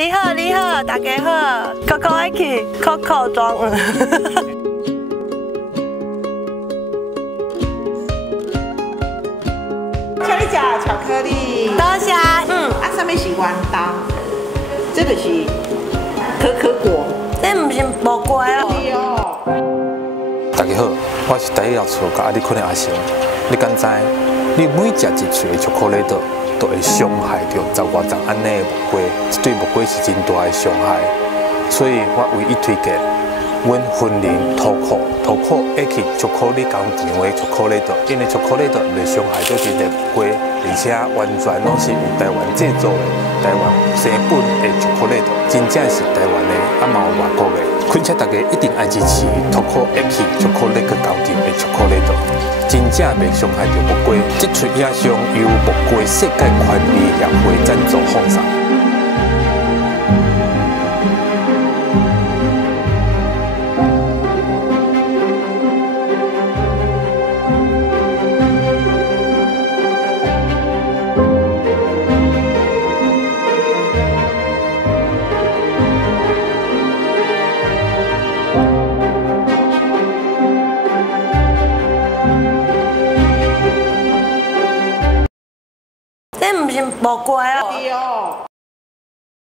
你好，你好，大家好，Coco 爱去 Coco 庄。请你吃巧克力。多谢。上面是豌豆，这个是可果。这不是无贵哦。对哦。大家好，我是第一要厝甲阿里坤的阿成。你敢知？你每食一喙的巧克力都会伤害到10外层安尼的木瓜，这对木瓜是真大的伤害。所以我唯一推荐阮芬林土库会去巧克力工厂的巧克力，因为巧克力袂伤害到这个木瓜，而且完全拢是由台湾制造的，台湾生本的巧克力，真正是台湾的，嘛有外国的。恳请大家一定爱支持土库会去巧克力工厂的巧克力，真正袂伤害到木瓜。这出影像由木瓜世界权利协会赞助放送。这不是无贵哦。对哦。